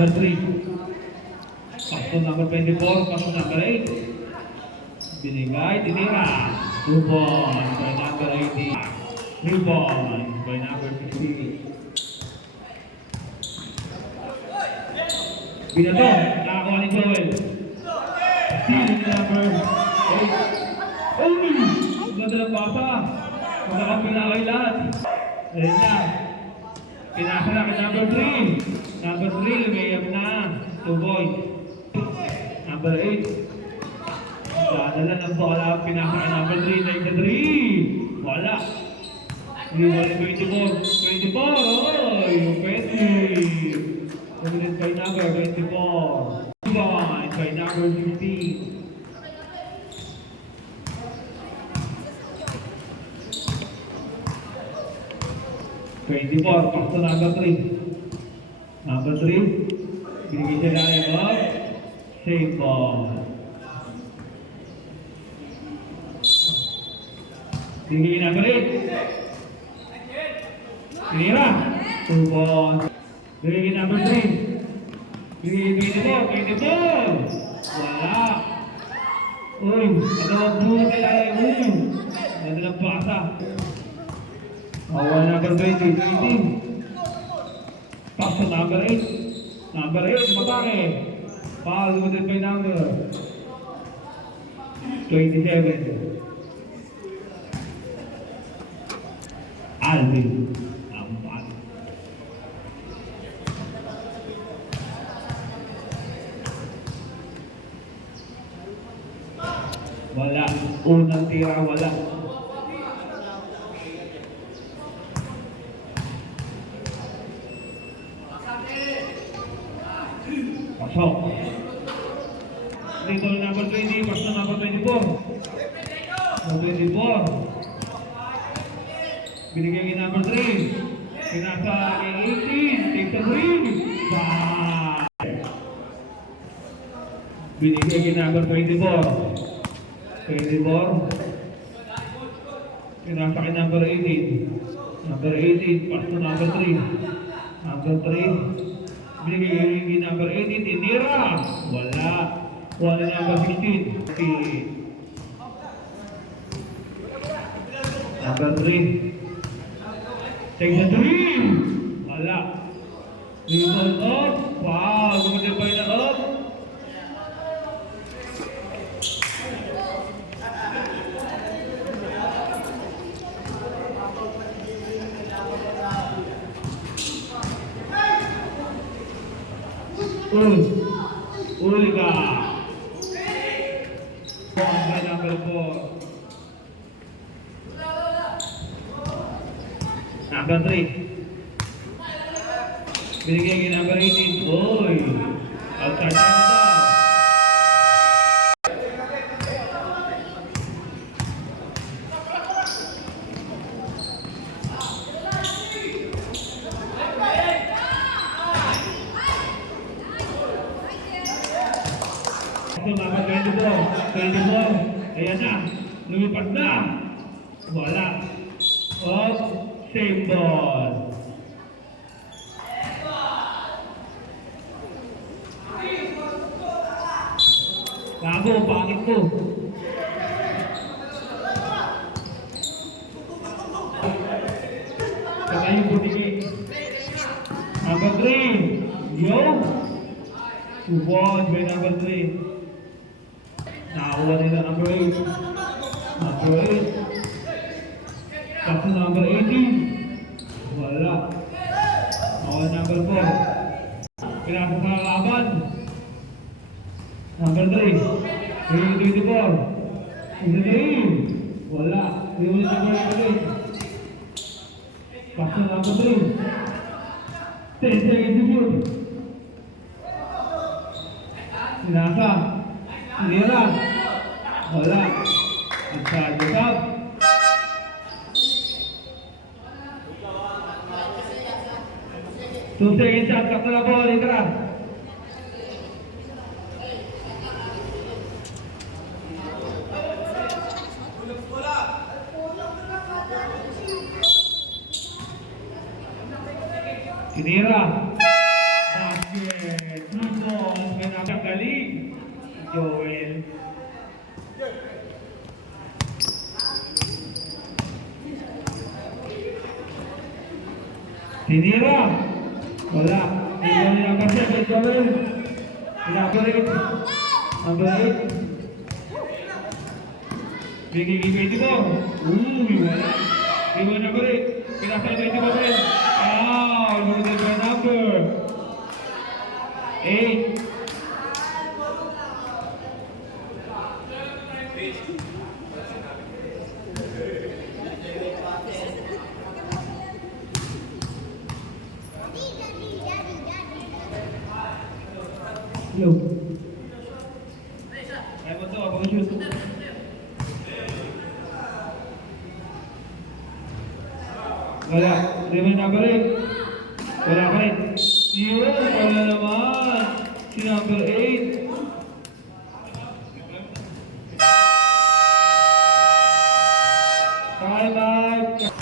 number 3. Pass to number 24, pass to number 8. Binigay, tinira. 2 points by number 18. 3 points by number 15. Binato, nakakuha ni Joel. Stealing number 8. Oh! Ganda ng basa. Magkakapinakay lahat. Ayun na. Pinasa na kay number 3. Number 3, lumayab na. 2 points. Number 8. Dadala ng bola. Pinasa kay number 3. Like the 3. Wala. Iwala 24. 24. Oy! Pwede. Dominant by number 24. Points by number 15. 24, pass to number 3. Number 3, binigay siya na yung save ball. Binigay number 8. Tinira. 2 balls. Binigay number 3. Binigay 24. Wala. Uy, adawag muna kaya yung nadalang pasa. Awal number 20. Pass to number 8. Number 8, matake. Foul committed by number 27. Alvin. Ampan. Wala. Unang tira, wala. Pasok. Dito number 20, pass na number 24. Number 24. Binigay kay number 3. Pinasa kay 18. Take the 3. Binigay kay number 24. 24. Pinasa kay number 18. Number 18, pass to number 3. Number 3. Binigay kay number 18, tinira. Wala. Wala number 16. Number 3. Take the 3. Wala. Rebound up. Wow. Lumatibay na up. Uli ka. Point by number 4. Number 3. Binigay kay number 18. Uy. Outside time na daw. Number 24. Ayan na. Lumipad na. Wala. Oh, same ball. Gago, pangit ko. Saka yung butiki. Number 3. Yo. 2 balls by number 3. Nakakuha nila number 8. Number 8. Pass to number 18. Wala. Nakakuha number 4. Pinasa sa kalaban. Number 3. 24. 23. Wala. Iuli number 8. Pass to number 3. 10 seconds to shoot. Pinasa. Tinira. Wala. Inside the top. Two seconds shot. Cut na ball. Itara. Tinira. Basket. Tinira. Wala. Ito ni number 7, Joel. Number 8. Number 8. Bigay 24. Wala. Iwan number 8. Pinasal 24 rin. Lumutin by number 8. Yo. Ay mo to, abang shoot. Wala. Lima na balik. Wala pa rin. Yun, wala naman. Si number 8. Time out.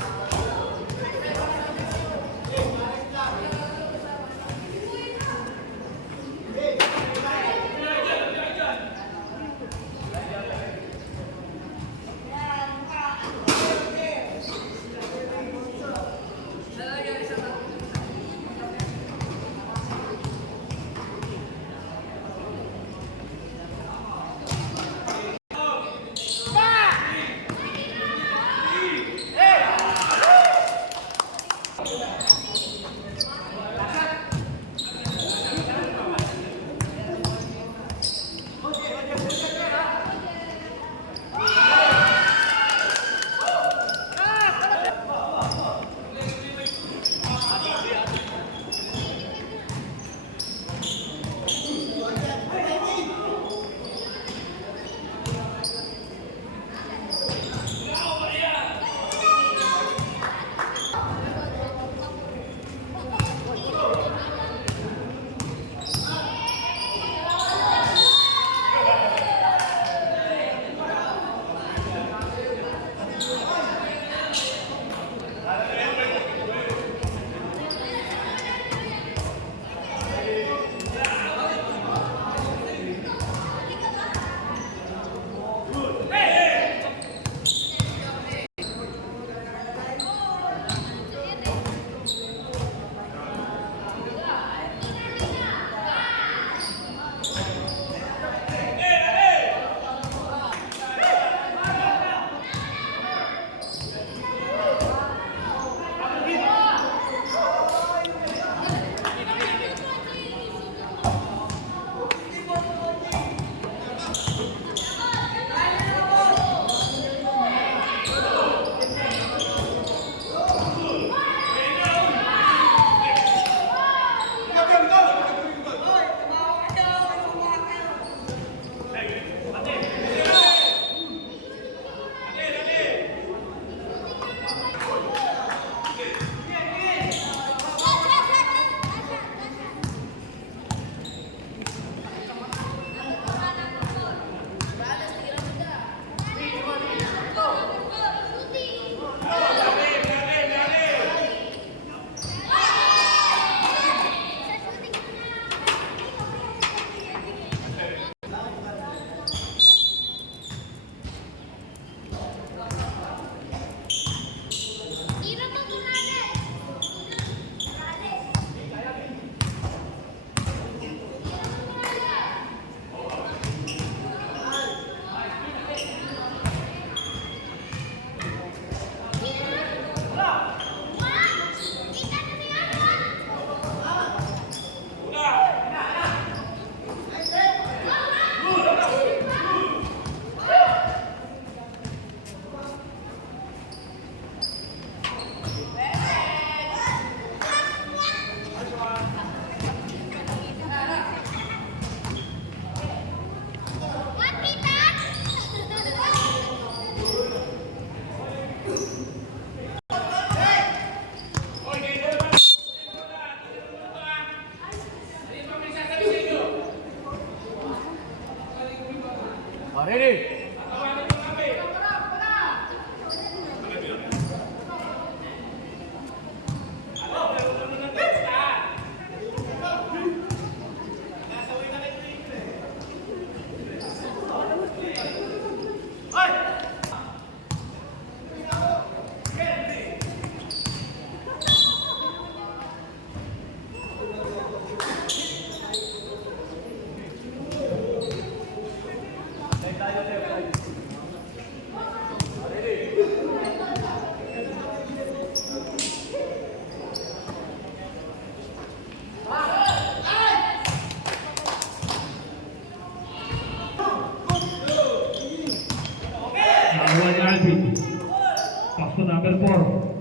number 4.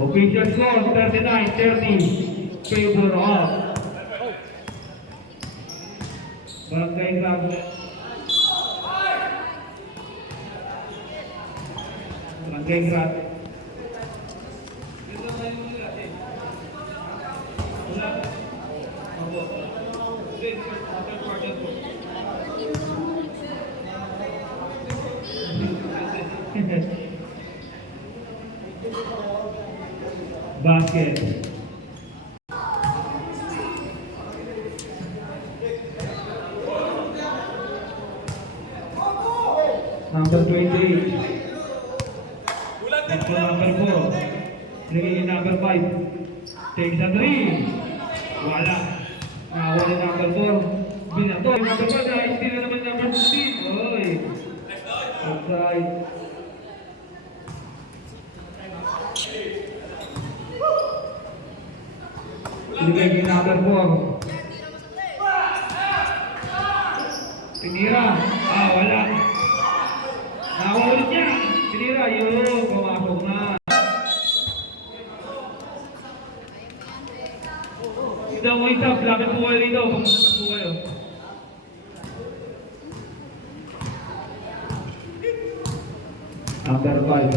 Official score 39-30. Favor of Barangay Grab. Barangay Grab. Basket. Number 28. That's number 4. Nagiging number 5. Takes a 3. Wala. Nakawala number 4. Binato. Number 5 na hindi na naman number 16. Oy. Outside. Nagiging number 4. Tinira. Wala. Nakawala niya. Tinira. Yun. Pumasok na. Ito mo isa, lapit po kayo rito, pumunta po kayo. Number 5.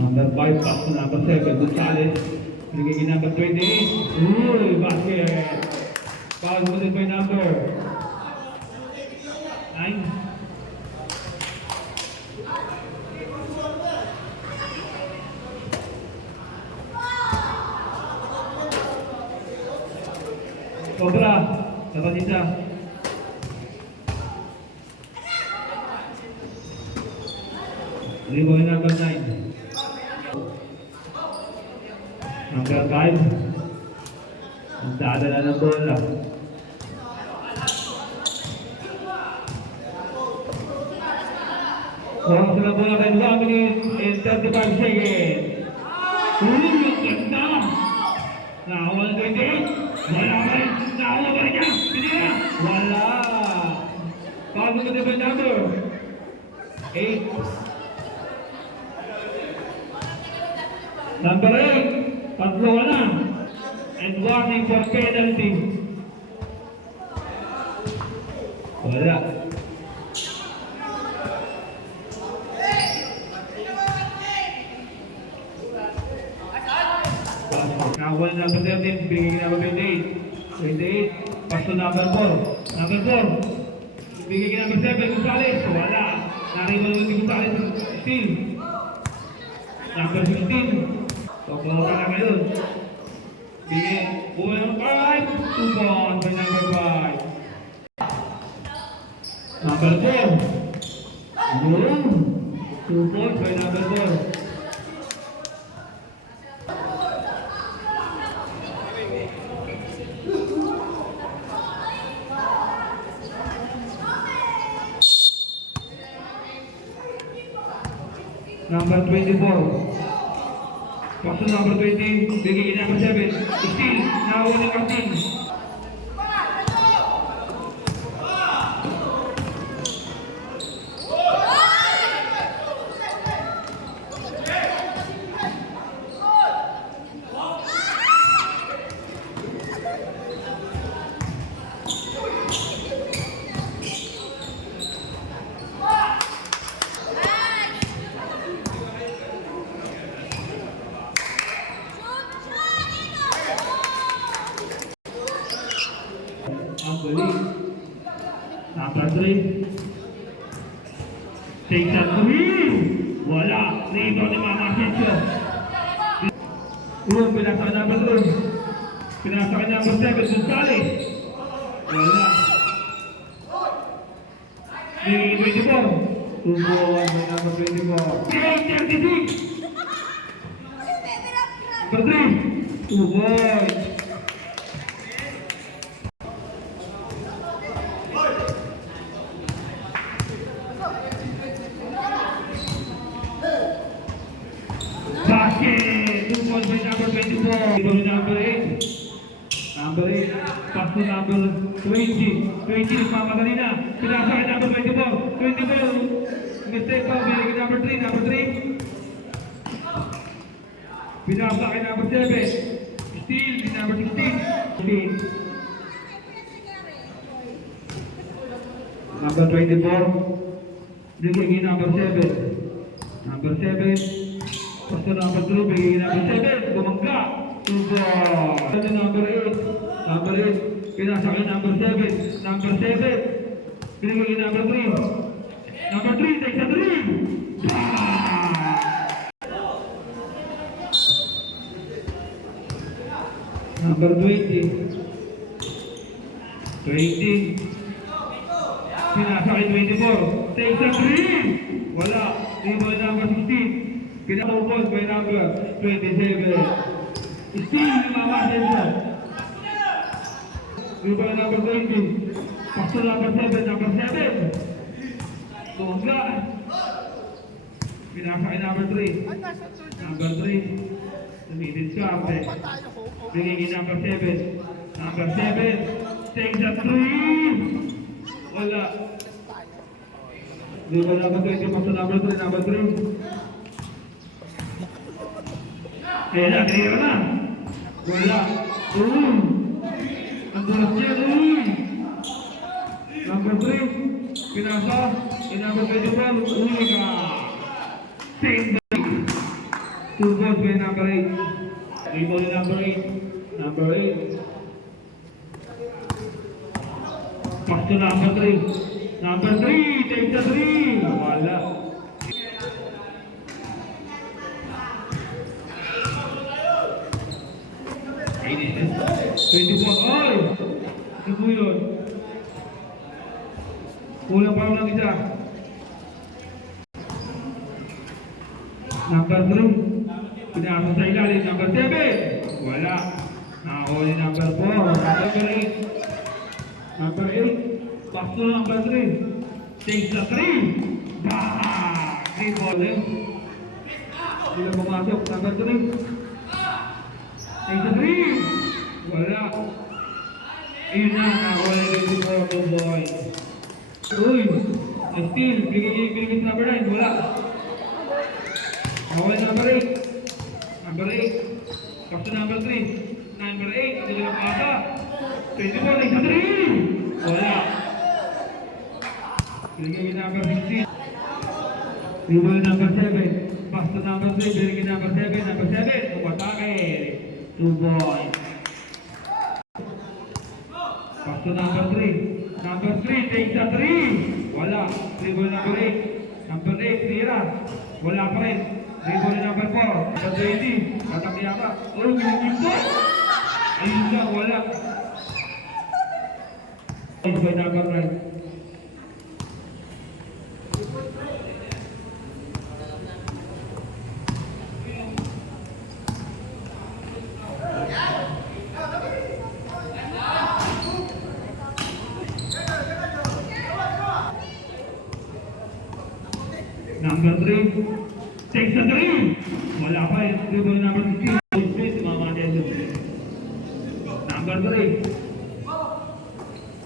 Number 5, pass to number 7, Gonzales. Nagiging number 28. Uy, basket. Foul committed by number 9. Sobra, dapat isa. Rebound number 9. Number 5. Ang dadala ng bola. Kurang sila bola kay 2 minutes and 35 seconds. Ang ganda! Nakawalan ko hindi. Wala ka rin. Nakawalan ka rin niya. Pinira. Wala. Bago ka diba number 8. Number 8. Tatlo ka na. And warning for penalty. Wala. Nakawalan number 13, bigay number 28. 28, pass to number 4. Number 4, bigay number 7, Gonzales. Wala. Nariwan mo si Gonzales. Steal. Number 16. Sobrang ka na ngayon. Bigay. Buwan ng 5. 2 points by number 5. Number 4. Yun. 2 points by number 4. Number 24. Pass to number 20. Bigay number 7. Steal. Nakawalan ng captain. Number 3. Takes a 3. Wala. Rebound ni Mama Argencio. Pinasa ka number 3. Pinasa ka number 7. Gonzales. Wala. Bigay 24. Tubuan by number 24. Bigay 36. Number 3. Tubuan. Basket! 2 points by number 24. Number 8. Number 8. Pass to number 20, nagmamadali na. Pinasa kay number 24. Mistake pa, binigay number 3. Pinasa kay number 7. Steal, di number 16. Number 24. Bigay number 7. Number 7. Basta number 3, bigay number 7. Bumangga. Ito number 8. Number 8. Pinasa kay number 7. Number 7. Binigay number 3. Number 3, takes a 3. Number 20. Pinasa kay 24. Takes a 3. Wala. Rebound number 16. Pinakupon by number 27. Still, lumamasin siya. Rebound number 20. Pasto number 7. Number 7. Tungga. Pinasa kay number 3. Number 3. Tumitin siya. Bigay number 7. Number 7. Takes a 3. Wala. Rebound number 20. Pasto number 3. Number 3. Kaya na, clear na. Wala. Ang dulas niya, Number 3. Pinasa. Number 21. Uy ka. Same break. 2 goals by number 8. Rebound number 8. Number 8. Pass to number 3. Number 3. Take the 3. Wala. Ay, 24. Oy! Ito po yun. Kulang pa lang isa. Number 3. Pinasa sa ilalim. Number 7. Wala. Nakahuli number 4. Number 8. Number 8. Pass to number 3. Takes the 3. Bah! 3 ball eh. Sila pumasok. Number 3. Takes the 3. Wala. Ayun na. Nakahuli din po ito boy. Uy! Steal. Bigay sa number 9. Wala. Nakahuli number 8. Number 8. Pass to number 3. Number 8. Hindi lang pasa. 24. Takes the 3. Wala. Bigay number 16. Rebound number 7. Pass to number 3. Bigay number 7. Number 7. Kumatake. 2 points. Pass to number 3. Number 3 takes a 3. Wala. Rebound number 8. Number 8. Tira. Wala pa rin. Rebound number 4. Number 20. Atak yata. Oh, ginagimpo. Ayun na. Wala. By number 9. Number 3. Takes a 3. Wala pa rin. Rebound number 16. Number 3.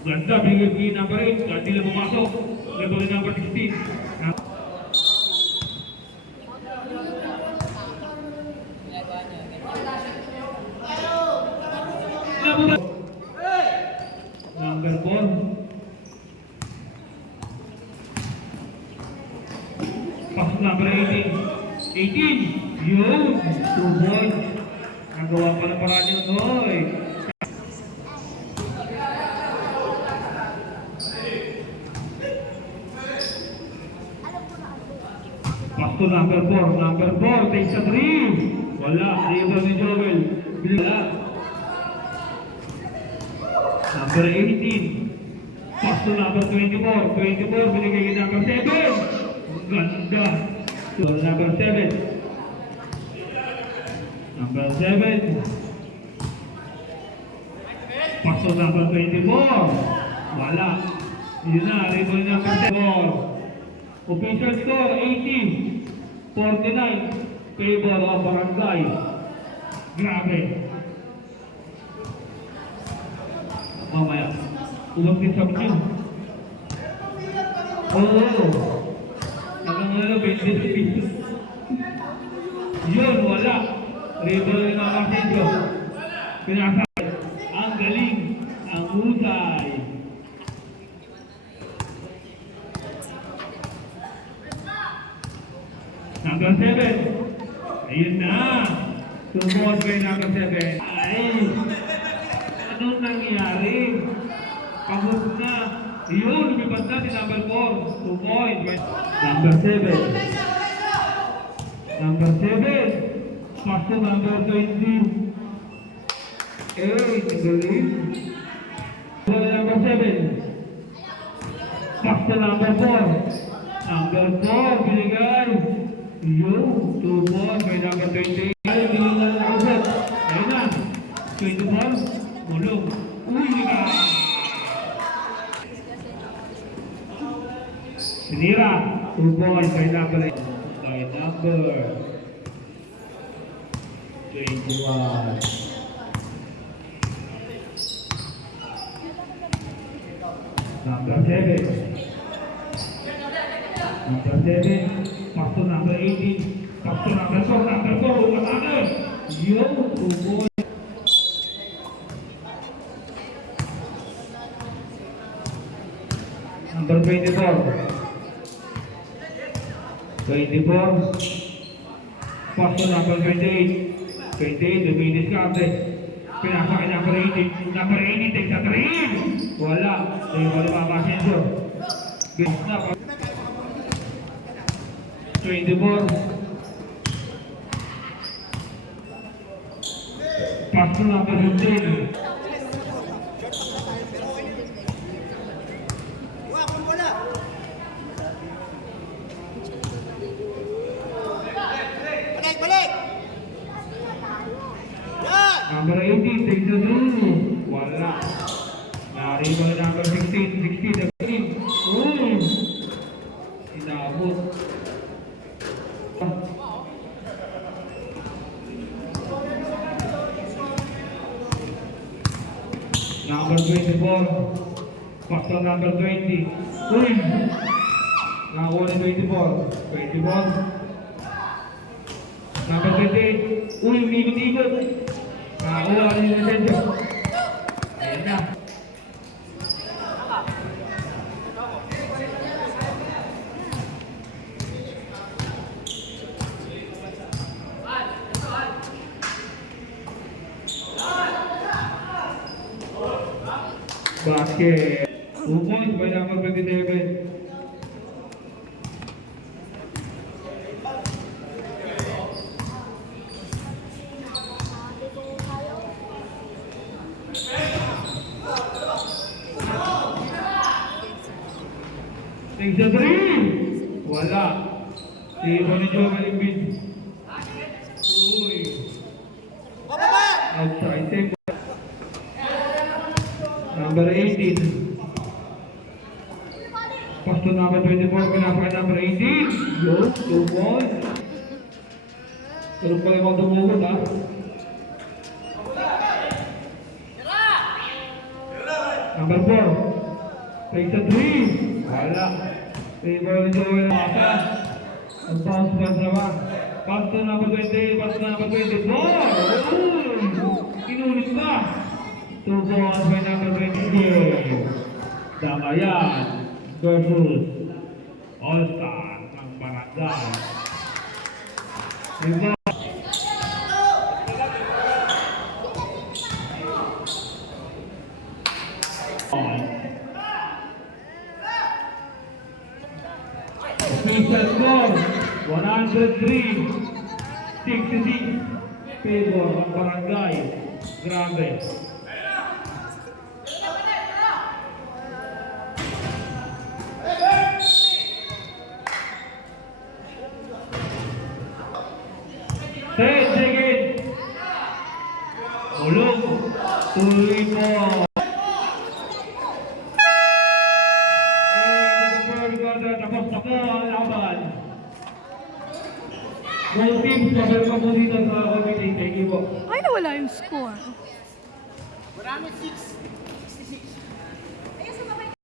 Ganda. Bigay number 8. Ganda lang pumasok. Rebound number 16. Number 4. Pass number 18. 18. Yun. 2 points. Nagawa pa ng paraan yun. Hoy. Pass to number 4. Number 4. Takes a 3. Wala. Rebound ni Joel. Wala. Number 18. Pass to number 24. 24. Binigay kay number 7. Ganda. So, number 7. Number 7. Pass to number 24. Wala. Yun na. Rebound number 4. Official score 80-49. Favor of Barangay. Grabe. Mamaya. Umakit sa mga. Oo. Nakangalo, 20 piso. Yun, wala. Rebound na Marcelo. Pinasa. Ang galing. Ang husay. Number 7. Ayun na. Tumod by number 7. Ay. Anong nangyari? Pagod na. Yun, lumipat na si number 4. 2 points. Number 7. Number 7. Pass to number 20. Ang galing. Number 7. Pass to number 4. Number 4, binigay. Yun, 2 points by number 20. Ay, binigay na usap. Ayun na. 21, mulong. Uy, binigay. Sinira, 2 points by number 8. By number 21. Number 7. Number 7. Pass to number 18. Pass to number 4. Number 4. Umatake. Yun. 2 points. Number 24. 24. Pass to number 28. 28. Luminis ka ate. Pinasa kay number 18. Number 18. Take sa 3. Wala. Ay, wala makasenso. Good snap. 24. Pass to number 15. Number 18, take the through. Wala. Nariba na number 16. 16, 17. Inabot. Number 24. Pass to number 20. Nakakuha na 24. 24. Number 28. Umigot-igot. Nakakuha na yung Sergio. Ayan na. Basket. 2 points by number 27. Take the 3. Wala. Si Bonnie Joel Embiid. Uy. Outside tape. Number 18. Pass to number 24. Pinapakay number 18. Yo, 2 points. Pero pala yung mga dumukot ha. Number 4. Take the 3. Wala. Si Bonnie Joel Mata. Ang-bounce pass naman. Pass to number 20. Pass to number 24. Inulit pa. 2 points by number 20. Damayan versus All-Star ng Barangay. Diba? Official score 103-66 favor ng Barangay. Grabe. Second. Ulog. Tuloy mo. Tapos na po ang laban. Both teams, pabalik pa po dito sa committee. Thank you po. Ay, nawala yung score. Marami 6, 66.